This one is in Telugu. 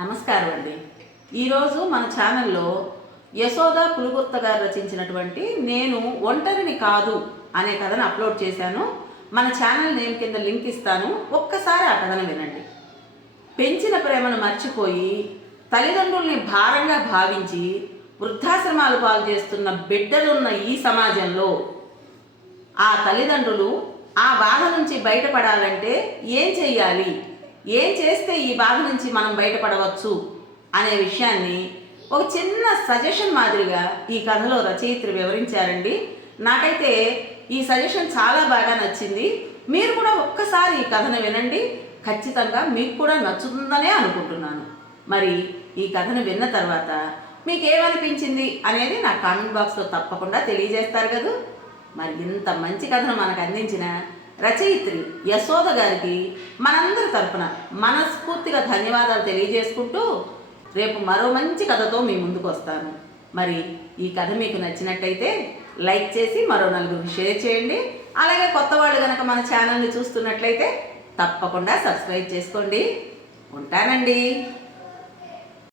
నమస్కారం అండి. ఈరోజు మన ఛానల్లో యశోద పులుగుర్త గారు రచించినటువంటి నేను ఒంటరిని కాదు అనే కథను అప్లోడ్ చేశాను. మన ఛానల్ నేమ్ కింద లింక్ ఇస్తాను, ఒక్కసారి ఆ కథను వినండి. పెంచిన ప్రేమను మర్చిపోయి తల్లిదండ్రుల్ని భారంగా భావించి వృద్ధాశ్రమాలు పాలు చేస్తున్న బిడ్డలున్న ఈ సమాజంలో ఆ తల్లిదండ్రులు ఆ బాధ నుంచి బయటపడాలంటే ఏం చెయ్యాలి, ఏం చేస్తే ఈ బాధ నుంచి మనం బయటపడవచ్చు అనే విషయాన్ని ఒక చిన్న సజెషన్ మాదిరిగా ఈ కథలో రచయిత్రి వివరించారండి. నాకైతే ఈ సజెషన్ చాలా బాగా నచ్చింది. మీరు కూడా ఒక్కసారి ఈ కథను వినండి, ఖచ్చితంగా మీకు కూడా నచ్చుతుందనే అనుకుంటున్నాను. మరి ఈ కథను విన్న తర్వాత మీకు ఏమనిపించింది అనేది నా కామెంట్ బాక్స్లో తప్పకుండా తెలియజేస్తారు కదా. మరి ఇంత మంచి కథను మనకు అందించిన రచయిత్రి యశోద గారికి మనందరి తరపున మనస్ఫూర్తిగా ధన్యవాదాలు తెలియజేసుకుంటూ రేపు మరో మంచి కథతో మీ ముందుకు వస్తాను. మరి ఈ కథ మీకు నచ్చినట్టయితే లైక్ చేసి మరో నలుగురికి షేర్ చేయండి. అలాగే కొత్త వాళ్ళు కనుక మన ఛానల్ని చూస్తున్నట్లయితే తప్పకుండా సబ్స్క్రైబ్ చేసుకోండి. ఉంటానండి.